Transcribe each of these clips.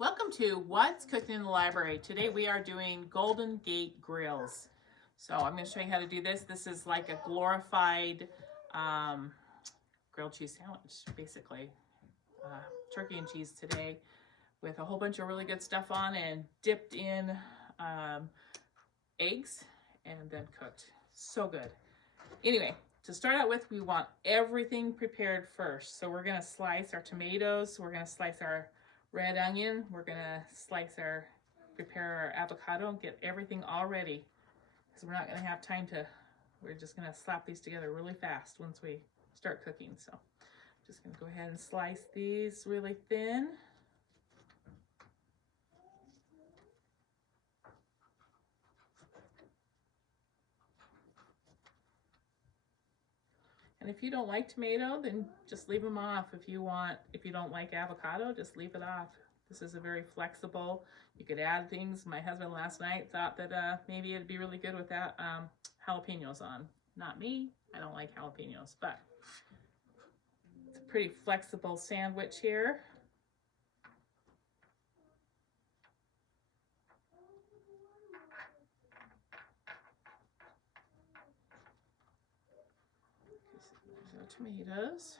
Welcome to What's Cooking in the Library. Today we are doing Golden Gate Grills. So I'm going to show you how to do this. This is like a glorified grilled cheese sandwich, basically. Turkey and cheese today with a whole bunch of really good stuff on and dipped in eggs and then cooked. So good. Anyway, to start out with, we want everything prepared first. So we're going to slice our tomatoes. We're going to slice our red onion. We're going to prepare our avocado and get everything all ready. Because we're not going to have time to, we're just going to slap these together really fast once we start cooking. So I'm just going to go ahead and slice these really thin. And if you don't like tomato, then just leave them off. If you don't like avocado, just leave it off. This is a very flexible, you could add things. My husband last night thought that maybe it'd be really good with that jalapenos on. Not me, I don't like jalapenos, but it's a pretty flexible sandwich here. There's our tomatoes.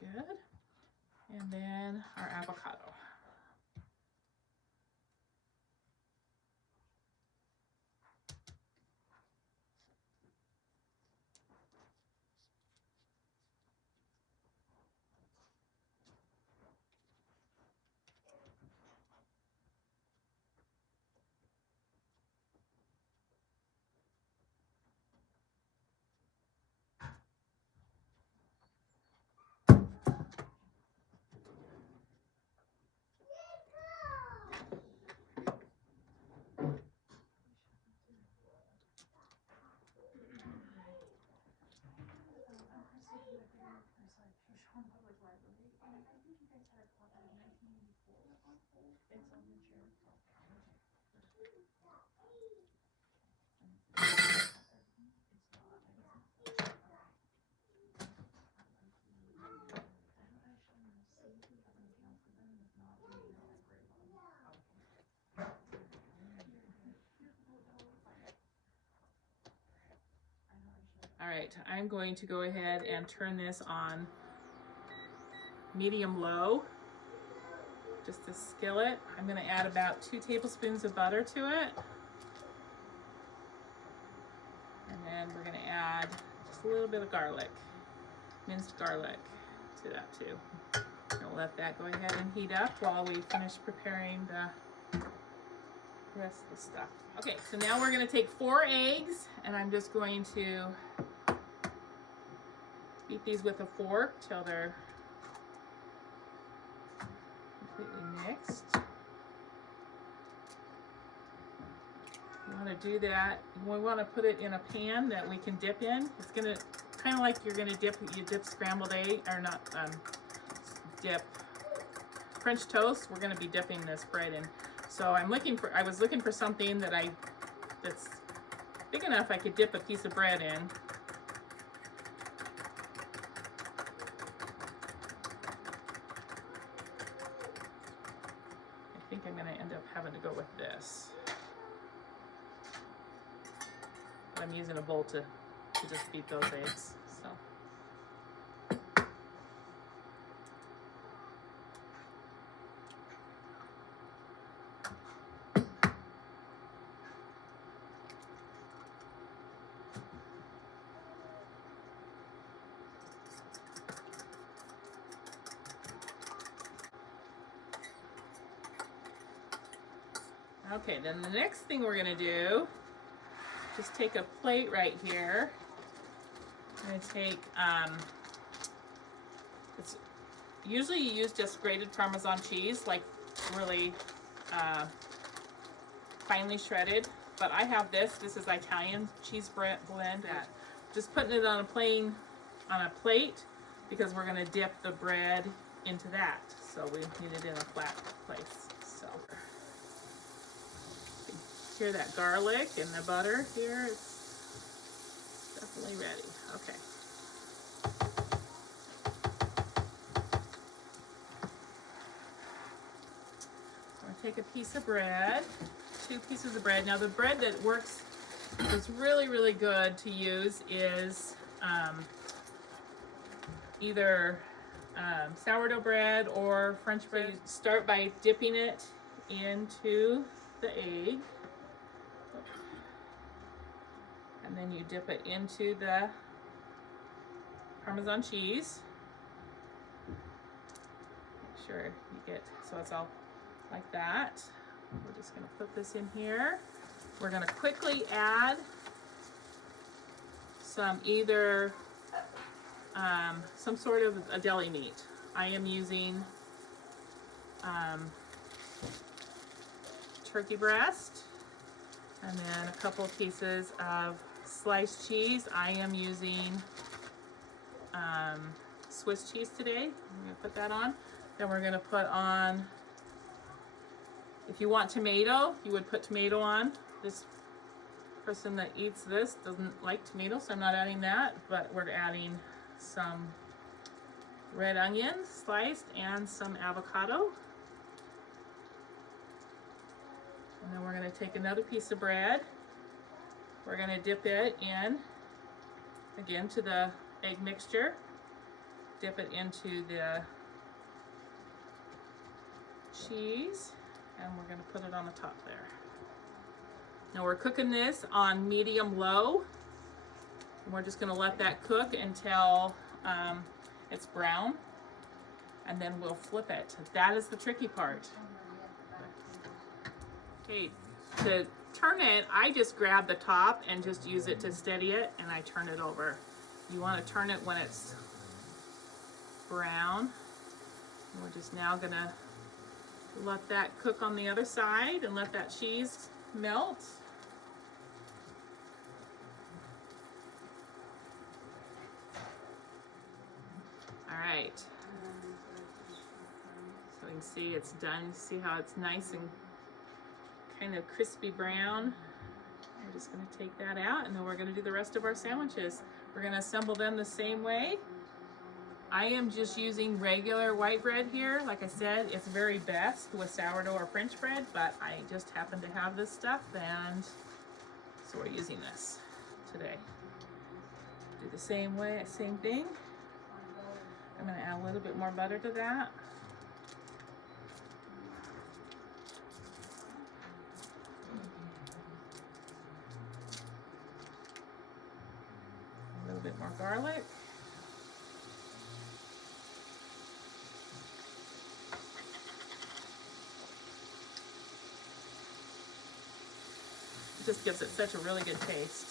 Good. And then our avocado. All right, I'm going to go ahead and turn this on medium low, just a skillet. I'm going to add about 2 tablespoons of butter to it. And then we're going to add just a little bit of garlic, minced garlic to that too. And we'll let that go ahead and heat up while we finish preparing the rest of the stuff. Okay, so now we're going to take 4 eggs and I'm just going to beat these with a fork till they're completely mixed. You want to do that. We want to put it in a pan that we can dip in. It's going to kind of like you dip scrambled egg, or not dip French toast. We're going to be dipping this bread in. So I was looking for something that's big enough I could dip a piece of bread in. I think I'm going to end up having to go with this. But I'm using a bowl to just beat those eggs. So. Okay, then the next thing we're gonna do, just take a plate right here. I'm gonna take, usually you use just grated Parmesan cheese, like really finely shredded, but I have this. This is Italian cheese blend. Just putting it on a plate because we're going to dip the bread into that. So we need it in a flat place. So you can hear that garlic and the butter here. It's definitely ready. Okay. Take a piece of bread, 2 pieces of bread. Now the bread that works, is really, really good to use is either sourdough bread or French bread. You start by dipping it into the egg. And then you dip it into the Parmesan cheese. Make sure you get, so it's all like that. We're just going to put this in here. We're going to quickly add some either some sort of a deli meat. I am using turkey breast, and then a couple pieces of sliced cheese. I am using Swiss cheese today. I'm going to put that on. Then we're going to put on, if you want tomato, you would put tomato on. This person that eats this doesn't like tomato, so I'm not adding that, but we're adding some red onions sliced and some avocado. And then we're going to take another piece of bread. We're going to dip it in, again, to the egg mixture. Dip it into the cheese, and we're going to put it on the top there. Now we're cooking this on medium-low. We're just going to let that cook until it's brown, and then we'll flip it. That is the tricky part. Okay, to turn it, I just grab the top and just use it to steady it, and I turn it over. You want to turn it when it's brown. And we're just now going to let that cook on the other side and let that cheese melt. All right. So you can see it's done. See how it's nice and kind of crispy brown. We're just going to take that out, and then we're going to do the rest of our sandwiches. We're going to assemble them the same way. I am just using regular white bread here. Like I said, it's very best with sourdough or French bread, but I just happen to have this stuff, and so we're using this today. Do the same way, same thing. I'm going to add a little bit more butter to that. A little bit more garlic. It just gives it such a really good taste.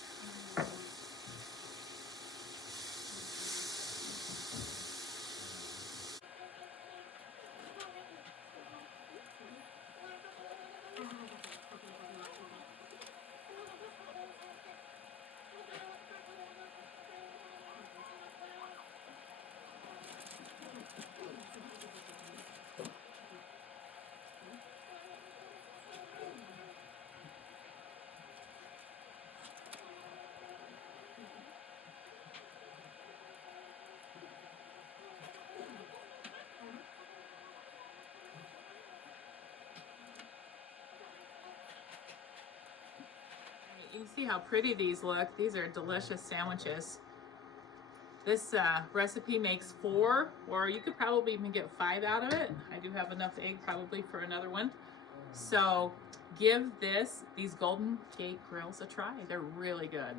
You can see how pretty these look. These are delicious sandwiches. This recipe makes 4, or you could probably even get 5 out of it. I do have enough egg probably for another one. So give these Golden Gate grills a try. They're really good.